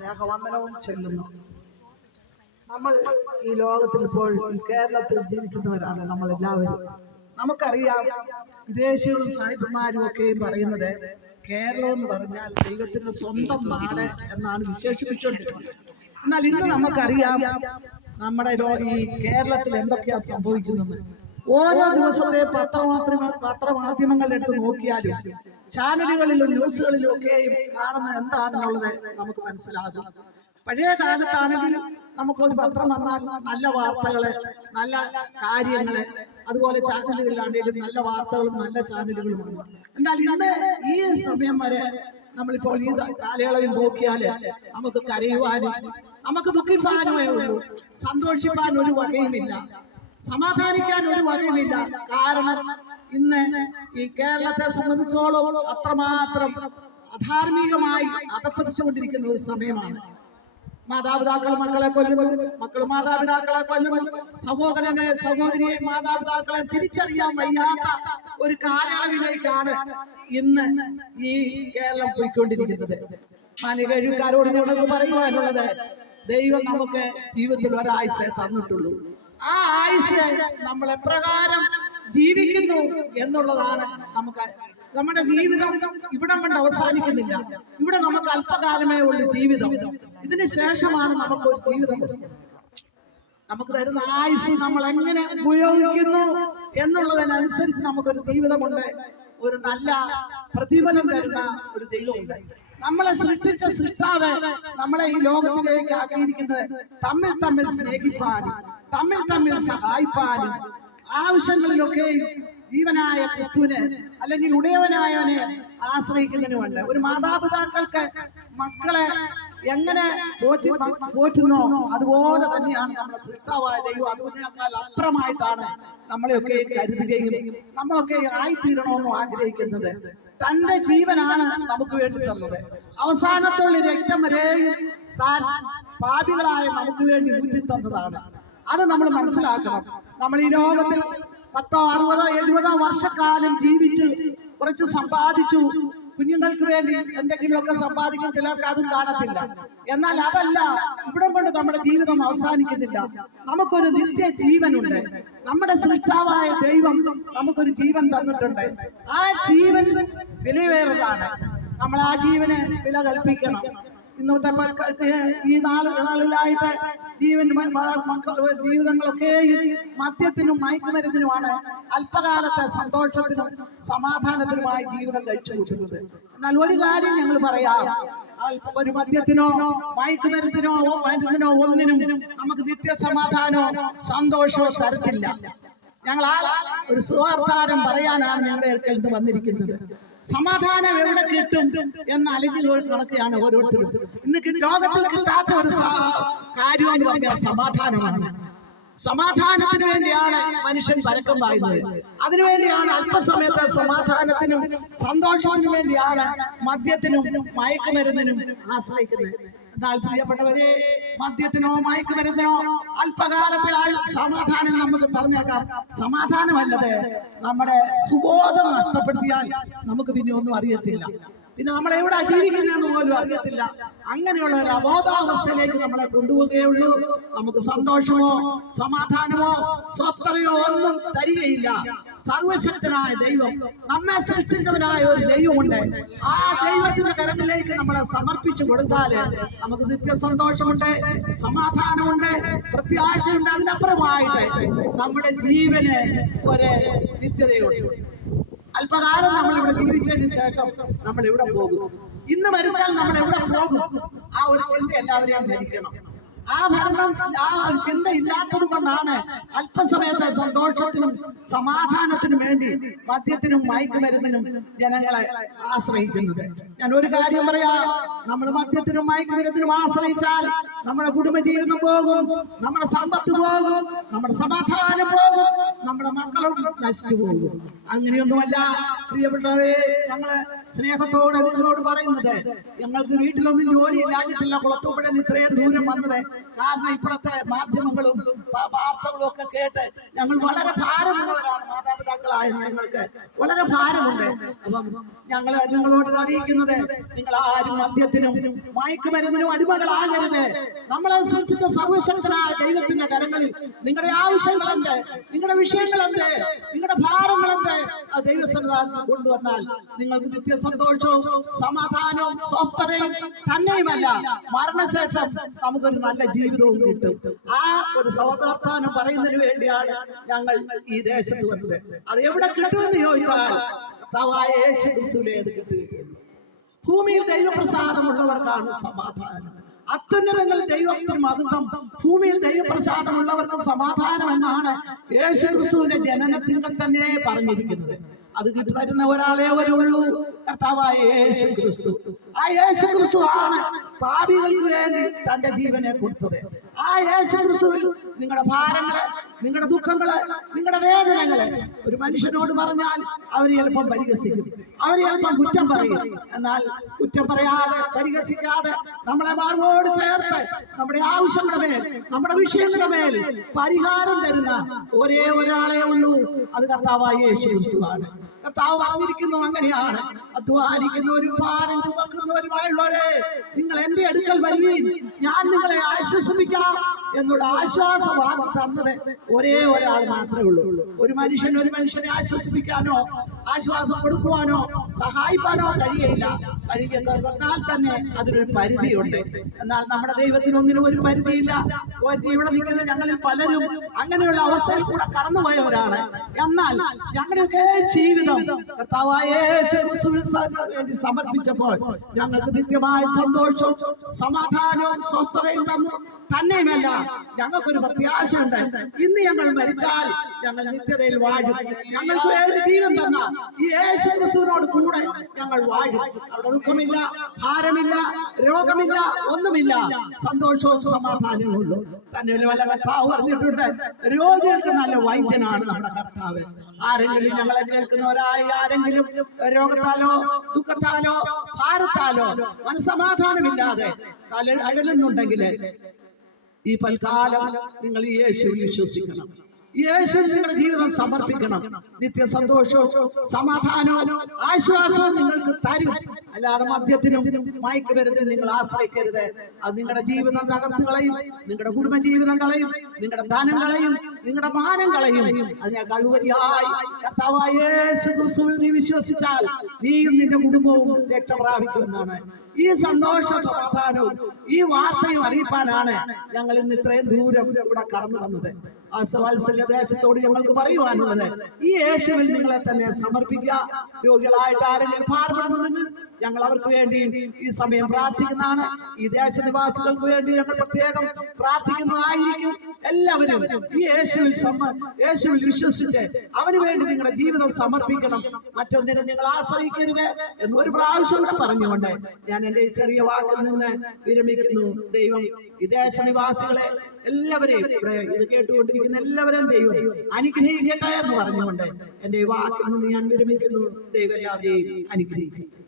സ്നേഹവന്ദനവും ചെല്ലുന്നു. നമ്മൾ ഈ ലോകത്തിൽ ഇപ്പോൾ കേരളത്തിൽ ജീവിക്കുന്നവരാണ് നമ്മൾ എല്ലാവരും നമുക്കറിയാം വിദേശികളും സാഹിബന്മാരും ഒക്കെയും പറയുന്നത് കേരളം എന്ന് പറഞ്ഞാൽ ദൈവത്തിന്റെ സ്വന്തം നാട് എന്നാണ് വിശേഷിപ്പിച്ചുകൊണ്ടിരിക്കുന്നത്. എന്നാൽ ഇന്ന് നമുക്കറിയാം നമ്മുടെ ഈ കേരളത്തിൽ എന്തൊക്കെയാണ് സംഭവിക്കുന്നത്. ഓരോ ദിവസത്തെ പത്രമാധ്യമ പത്രമാധ്യമങ്ങളുടെ അടുത്ത് നോക്കിയാലും ചാനലുകളിലും ന്യൂസുകളിലും ഒക്കെയും കാണുന്നത് എന്താണെന്നുള്ളത് നമുക്ക് മനസ്സിലാകും. പഴയ കാലത്താണെങ്കിൽ നമുക്കൊരു പത്രം വന്നാൽ നല്ല വാർത്തകൾ നല്ല കാര്യങ്ങൾ അതുപോലെ ചാനലുകളിലാണെങ്കിലും നല്ല വാർത്തകളും നല്ല ചാനലുകളും ഉണ്ട് എന്നാൽ ഇന്ന് ഈ സമയം വരെ നമ്മളിപ്പോൾ ഈ കാലയളവിൽ നോക്കിയാൽ നമുക്ക് കരയുവാനും നമുക്ക് ദുഃഖിപ്പാനുമേ ഉള്ളൂ. സന്തോഷിപ്പാൻ ഒരു വകയുമില്ല. സമാധാനിക്കാൻ ഒരു വകയുമില്ല. കാരണം ഇന്ന് ഈ കേരളത്തെ സംബന്ധിച്ചോളം അത്രമാത്രം അധാർമികമായി അധപ്പതിച്ചുകൊണ്ടിരിക്കുന്ന ഒരു സമയമാണ്. മാതാപിതാക്കൾ മക്കളെ കൊല്ലുന്നു മക്കൾ മാതാപിതാക്കളെ കൊല്ലുന്നു. സഹോദരനെ സഹോദരിയെ മാതാപിതാക്കളെ തിരിച്ചറിയാൻ വയ്യാത്ത ഒരു കാലയളവിലേക്കാണ് ഇന്ന് ഈ കേരളം പോയിക്കൊണ്ടിരിക്കുന്നത്. മാനികഴുകാരോട് ഞങ്ങൾക്ക് പറയുവാനുള്ളത് ദൈവം നമുക്ക് ജീവിതത്തിൽ ഒരായുസേ തന്നിട്ടുള്ളൂ. ആ ആയുസ് നമ്മൾ എപ്രകാരം ജീവിക്കുന്നു എന്നുള്ളതാണ് നമുക്ക് നമ്മുടെ ജീവിതം ഇവിടെ കൊണ്ട് അവസാനിക്കുന്നില്ല. ഇവിടെ നമുക്ക് അല്പകാലമേ ഉള്ളൂ ജീവിതം. ഇതിന് ശേഷമാണ് നമുക്ക് ഒരു ജീവിതം. നമുക്ക് തരുന്ന ആയുസ് നമ്മൾ എങ്ങനെ ഉപയോഗിക്കുന്നു എന്നുള്ളതിനനുസരിച്ച് നമുക്കൊരു ജീവിതമുണ്ട്. ഒരു നല്ല പ്രതിഫലം തരുന്ന ഒരു ദൈവമുണ്ട്. നമ്മളെ സൃഷ്ടിച്ച സൃഷ്ടാവ് നമ്മളെ ഈ ലോകത്തിലേക്ക് ആക്കിയിരിക്കുന്നത് തമ്മിൽ തമ്മിൽ സ്നേഹിപ്പാനും തമ്മിൽ തമ്മിൽ സഹായിപ്പാനും ആവശ്യങ്ങളിലൊക്കെ ജീവനായ ക്രിസ്തുവിനെ അല്ലെങ്കിൽ ഉടയവനായവനെ ആശ്രയിക്കുന്നതിനുമുണ്ട്. ഒരു മാതാപിതാക്കൾക്ക് മക്കളെ എങ്ങനെ പോറ്റി പോറ്റുന്നോ അതുപോലെ തന്നെയാണ് നമ്മുടെ സൃഷ്ടാവായ ദൈവം. അതിനേക്കാൾ അപ്പുറമായിട്ടാണ് നമ്മളെയൊക്കെ കരുതുകയും നമ്മളൊക്കെ ആയിത്തീരണമെന്നും ആഗ്രഹിക്കുന്നത്. തന്റെ ജീവനാണ് നമുക്ക് വേണ്ടി തന്നത്. അവസാനത്തുള്ള രക്തം വരെയും താൻ പാപികളായ നമുക്ക് വേണ്ടി ഊറ്റി തന്നതാണ് അത് നമ്മൾ മനസ്സിലാക്കണം. നമ്മൾ ഈ ലോകത്തിൽ പത്തോ അറുപതോ എഴുപതോ വർഷക്കാലം ജീവിച്ച് കുറച്ച് സമ്പാദിച്ചു. കുഞ്ഞുങ്ങൾക്ക് വേണ്ടി എന്തെങ്കിലുമൊക്കെ സമ്പാദിക്കും. ചിലർക്ക് അതും കാണത്തില്ല. എന്നാൽ അതല്ല ഇവിടെ കൊണ്ട് നമ്മുടെ ജീവിതം അവസാനിക്കുന്നില്ല. നമുക്കൊരു നിത്യ ജീവനുണ്ട് നമ്മുടെ സൃഷ്ടാവായ ദൈവം നമുക്കൊരു ജീവൻ തന്നിട്ടുണ്ട്. ആ ജീവൻ വിലയേറതാണ് നമ്മൾ ആ ജീവന് വില കൽപ്പിക്കണം. ഇന്നത്തെ ഈ നാൾ നാളിലായിട്ട് ജീവൻ ജീവിതങ്ങളൊക്കെയും മദ്യത്തിനും മയക്കുമരുന്നിനുമാണ് അല്പകാലത്തെ സന്തോഷത്തിനും സമാധാനത്തിനുമായി ജീവിതം കഴിച്ചു കൂട്ടുന്നത് എന്നാൽ ഒരു കാര്യം ഞങ്ങൾ പറയാം. ഒരു മദ്യത്തിനോ മയക്കുമരുന്നിനോ മരുന്നിനോ ഒന്നിനും നമുക്ക് നിത്യസമാധാനോ സന്തോഷമോ തരത്തില്ല. ഞങ്ങൾ ആ ഒരു സുവാർത്താരം പറയാനാണ് ഞങ്ങളുടെ അടുക്കൽ വന്നിരിക്കുന്നത്. സമാധാനം എവിടെ കിട്ടും എന്ന് അലഞ്ഞു നടക്കുകയാണ് ഓരോരുത്തരും. ഇന്ന് ലോകത്തിൽ കിട്ടാത്ത ഒരു കാര്യം എന്ന് പറഞ്ഞാൽ സമാധാനമാണ്. സമാധാനത്തിന് വേണ്ടിയാണ് മനുഷ്യൻ പരക്കം പായുന്നത്. അതിനുവേണ്ടിയാണ് അല്പസമയത്തെ സമാധാനത്തിനും സന്തോഷത്തിനും വേണ്ടിയാണ് മദ്യത്തിനും മയക്കുമരുന്നിനും ആശ്രയിക്കുന്നത്. എന്നാൽ പ്രിയപ്പെട്ടവരെ മദ്യത്തിനോ മയക്കുമരുന്നിനോ മരുന്നിനോ ആ സമാധാനം നമുക്ക് പറഞ്ഞേക്കാം. സമാധാനമല്ലത്. നമ്മുടെ സുബോധം നഷ്ടപ്പെടുത്തിയാൽ നമുക്ക് പിന്നെ ഒന്നും അറിയത്തില്ല. പിന്നെ നമ്മൾ എവിടെ ജീവിക്കുന്നതെന്ന് പോലും അറിയത്തില്ല. അങ്ങനെയുള്ള ഒരു അബോധാവസ്ഥയിലേക്ക് നമ്മളെ കൊണ്ടുപോവുകയുള്ളൂ. നമുക്ക് സന്തോഷമോ സമാധാനമോ സ്വസ്ഥതയോ ഒന്നും തരികയില്ല. സർവശക്തനായ ദൈവം നമ്മെ സൃഷ്ടിച്ചവനായ ഒരു ദൈവമുണ്ട്. ആ ദൈവത്തിന്റെ കരങ്ങളിലേക്ക് നമ്മളെ സമർപ്പിച്ചു കൊടുത്താൽ നമുക്ക് നിത്യസന്തോഷമുണ്ട് സമാധാനമുണ്ട് പ്രത്യാശയുണ്ട് അതിനപ്പുറമായിട്ട് നമ്മുടെ ജീവന് ഒരു നിത്യതയുണ്ട്. അല്പകാലം നമ്മൾ ഇവിടെ ജീവിച്ചതിന് ശേഷം നമ്മൾ എവിടെ പോകും? ഇന്ന് മരിച്ചാൽ നമ്മൾ എവിടെ പോകും? ആ ഒരു ചിന്ത എല്ലാവരെയും ഭരിക്കണം. ആ ഭരണം ആ ചിന്ത ഇല്ലാത്തത് കൊണ്ടാണ് അല്പസമയത്തെ സന്തോഷത്തിനും സമാധാനത്തിനും വേണ്ടി മദ്യത്തിനും മയക്കുമരുന്നിനും ജനങ്ങളെ ആശ്രയിക്കുന്നത്. ഞാൻ ഒരു കാര്യം പറയാ. നമ്മൾ മദ്യത്തിനും മയക്കുമരുന്നിനും ആശ്രയിച്ചാൽ നമ്മുടെ കുടുംബജീവിതം പോകും നമ്മുടെ സമ്പത്ത് പോകും നമ്മുടെ സമാധാനം പോകും നമ്മുടെ മക്കളും നശിച്ചു പോകും. അങ്ങനെയൊന്നുമല്ല പ്രിയപ്പെട്ടവരെ ഞങ്ങൾ സ്നേഹത്തോടെ നിങ്ങളോട് പറയുന്നത് ഞങ്ങൾക്ക് വീട്ടിലൊന്നും ജോലി ഇല്ലാഞ്ഞിട്ടില്ല കുളത്തൂപ്പുഴ ഇത്രയും ദൂരം വന്നത്. കാരണം ഇപ്പോഴത്തെ മാധ്യമങ്ങളും വാർത്തകളും ഒക്കെ കേട്ട് ഞങ്ങൾ വളരെ ഭാരമുള്ളവരാണ് മാതാപിതാക്കളായ ഞങ്ങൾക്ക്. വളരെ ഭാരമുണ്ട്. അപ്പം ഞങ്ങൾ നിങ്ങളോട് അറിയിക്കുന്നത് നിങ്ങൾ ആരും മദ്യത്തിനും മയക്കുമരുന്നിനും അടിമകളാകരുത്. നമ്മളെ സൃഷ്ടിച്ച സർവശക്തനായ ദൈവത്തിന്റെ കരങ്ങളിൽ നിങ്ങളുടെ ആവശ്യങ്ങൾ എന്ത് നിങ്ങളുടെ വിഷയങ്ങൾ എന്ത് നിങ്ങളുടെ ഭാരങ്ങൾ എന്ത് ആ ദൈവസന്നിധാനത്തിൽ കൊണ്ടുവന്നാൽ നിങ്ങൾക്ക് നിത്യ സന്തോഷവും സമാധാനവും സ്വസ്ഥതയും തന്നെയുമല്ല. മരണശേഷം നമുക്കൊരു നല്ല ജീവിതവും കിട്ടും. ആ ഒരു സൗദാർത്ഥാനം പറയുന്നതിന് വേണ്ടിയാണ് ഞങ്ങൾ ഈ ദേശത്ത് വന്നത്. അത് എവിടെ കിട്ടുമെന്ന് ചോദിച്ചാൽ യേശു ക്രിസ്തുവിനെ അത് കിട്ടുകയുള്ളൂ ഭൂമിയിൽ ദൈവപ്രസാദമുള്ളവർക്കാണ് സമാധാനം. അത്യുന്നതങ്ങൾ ദൈവത്തിന് മതം ഭൂമിയിൽ ദൈവപ്രസാദമുള്ളവർക്ക് സമാധാനം എന്നാണ് യേശു ജനനത്തിങ്കൽ തന്നെ പറഞ്ഞിരിക്കുന്നത്. അത് കിട്ടുതരുന്ന ഒരാളെ വരുള്ളൂ കർത്താവായ യേശു ക്രിസ്തു ആ യേശു ക്രിസ്തു ആണ് പാപികൾക്ക് വേണ്ടി തന്റെ ജീവനെ കൊടുത്തത്. ആ യേശു ക്രിസ്തുവിൽ നിങ്ങളുടെ ഭാരങ്ങൾ നിങ്ങളുടെ ദുഃഖങ്ങൾ നിങ്ങളുടെ വേദനകൾ ഒരു മനുഷ്യനോട് പറഞ്ഞാൽ അവർ ചിലപ്പോൾ പരിഹസിക്കും. അവർ അല്പം കുറ്റം പറയും. എന്നാൽ കുറ്റം പറയാതെ പരിഹസിക്കാതെ നമ്മളെ മാർവോട് ചേർത്ത് നമ്മുടെ ആവശ്യങ്ങളുടെ മേൽ നമ്മുടെ വിഷയങ്ങളുടെ മേൽ പരിഹാരം തരുന്ന ഒരേ ഒരാളെ ഉള്ളൂ. അത് കർത്താവായ യേശു ക്രിസ്തുവാണ്. കർത്താവ് പറഞ്ഞിരിക്കുന്നു അങ്ങനെയാണ് അധ്വാനിക്കുന്നവരും ഭാരം ചുമക്കുന്നവരുമായുള്ളവരെ നിങ്ങൾ എന്റെ അടുക്കൽ വരുവീൻ ഞാൻ നിങ്ങളെ ആശ്വസിപ്പിക്കാം എന്നുള്ള ആശ്വാസവാക്ക് തന്നത് ഒരേ ഒരാൾ മാത്രമേ ഉള്ളൂ. ഒരു മനുഷ്യൻ ഒരു മനുഷ്യനെ ആശ്വസിപ്പിക്കാനോ ആശ്വാസം കൊടുക്കുവാനോ സഹായിക്കാനോ കഴിയില്ല. കഴിയുന്നാൽ തന്നെ അതിനൊരു പരിധിയുണ്ട്. എന്നാൽ നമ്മുടെ ദൈവത്തിനൊന്നിനും ഒരു പരിധിയില്ല. ഇവിടെ നിൽക്കുന്ന ഞങ്ങളിൽ പലരും അങ്ങനെയുള്ള അവസ്ഥയിൽ കൂടെ കടന്നുപോയവരാണ്. എന്നാൽ ഞങ്ങളുടെയൊക്കെ ജീവിതം ക്രിസ്തുവിന് വേണ്ടി സമർപ്പിച്ചപ്പോൾ ഞങ്ങൾക്ക് നിത്യമായ സന്തോഷവും സമാധാനവും സ്വസ്ഥതയും തന്നു. തന്നെയുമല്ല ഞങ്ങൾക്കൊരു പ്രത്യാശയുണ്ട്. ഇന്ന് ഞങ്ങൾ മരിച്ചാൽ ഞങ്ങൾ നിത്യതയിൽ വാഴും. ഞങ്ങൾക്ക് വേണ്ടി ജീവൻ തന്ന ഈ യേശു ക്രിസ്തുവിനോട് കൂടെ ഞങ്ങൾ വാഴും. അവിടെ ദുഃഖമില്ല ഭാരമില്ല രോഗമില്ല ഒന്നുമില്ല. സന്തോഷവും സമാധാനവും ഉള്ളൂ. തന്നെ വല്ല കർത്താവ് പറഞ്ഞിട്ടുണ്ട് രോഗികൾക്ക് നല്ല വൈദ്യനാണ് നമ്മുടെ കർത്താവ്. ആരെങ്കിലും ഞങ്ങളെ കേൾക്കുന്നവരായി ആരെങ്കിലും രോഗത്താലോ ദുഃഖത്താലോ ഭാരത്താലോ മനസമാധാനമില്ലാതെ തല അഴലുന്നുണ്ടെങ്കിൽ ഈ പൽക്കാലം നിങ്ങൾ ഈ യേശു വിശ്വസിക്കണം. യേശു നിങ്ങളുടെ ജീവിതം സമർപ്പിക്കണം. നിത്യ സന്തോഷവും സമാധാനവും ആശ്വാസവും നിങ്ങൾക്ക് തരും. അല്ലാതെ മദ്യത്തിനും മയക്കുമരുന്നിനും നിങ്ങൾ ആശ്രയിക്കരുത്. അത് നിങ്ങളുടെ ജീവിതം തകർത്ത് കളയും നിങ്ങളുടെ കുടുംബ ജീവിതം കളയും നിങ്ങളുടെ ധനം കളയും നിങ്ങളുടെ മാനം കളയും. അതിനെ കഴിവരിയായി കർത്താവായ യേശു നീ വിശ്വസിച്ചാൽ നീയും നിന്റെ കുടുംബവും രക്ഷ പ്രാപിക്കുമെന്നാണ്. ഈ സന്തോഷ സമാധാനവും ഈ വാർത്തയും അറിയിപ്പാനാണ് ഞങ്ങൾ ഇന്ന് ഇത്രയും ദൂരം ഇവിടെ കടന്നു വന്നത്. ആ സവാത്സല്യ ദേശത്തോട് ഞങ്ങൾക്ക് പറയുവാനുള്ളത് ഈ യേശുവിൽ നിങ്ങളെ തന്നെ സമർപ്പിക്കുക. രോഗികളായിട്ട് ആരെങ്കിലും ഭാരപ്പെടുന്നുണ്ടെങ്കിൽ ഞങ്ങൾ അവർക്ക് വേണ്ടി ഈ സമയം പ്രാർത്ഥിക്കുന്നതാണ്. ഈ ദേശനിവാസികൾക്ക് വേണ്ടി ഞങ്ങൾ പ്രത്യേകം പ്രാർത്ഥിക്കുന്നതായിരിക്കും. എല്ലാവരും ഈ യേശുവിൽ യേശുവിൽ വിശ്വസിച്ച് അവന് വേണ്ടി നിങ്ങളുടെ ജീവിതം സമർപ്പിക്കണം. മറ്റൊന്നിനും നിങ്ങൾ ആശ്രയിക്കരുത് ഒരു പ്രാവശ്യം പറഞ്ഞുകൊണ്ട് ഞാൻ എന്റെ ഈ ചെറിയ വാക്കിൽ നിന്ന് വിരമിക്കുന്നു. ദൈവം ഈ ദേശനിവാസികളെ എല്ലാവരെയും ഇത് കേട്ടുകൊണ്ടിരിക്കുന്ന എല്ലാവരെയും ദൈവം അനുഗ്രഹിക്കട്ടെ എന്ന് പറഞ്ഞുകൊണ്ട് എന്റെ ഈ വാക്കിൽ നിന്ന് ഞാൻ വിരമിക്കുന്നു. ദൈവം എല്ലാവരെയും അനുഗ്രഹിക്കും